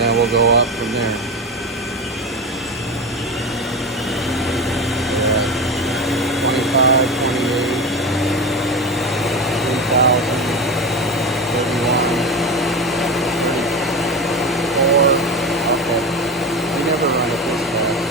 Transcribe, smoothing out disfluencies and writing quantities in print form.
then we'll go up from there. Yeah. 25, 28, 3,000, 31, 34. Okay. We never run it this fast.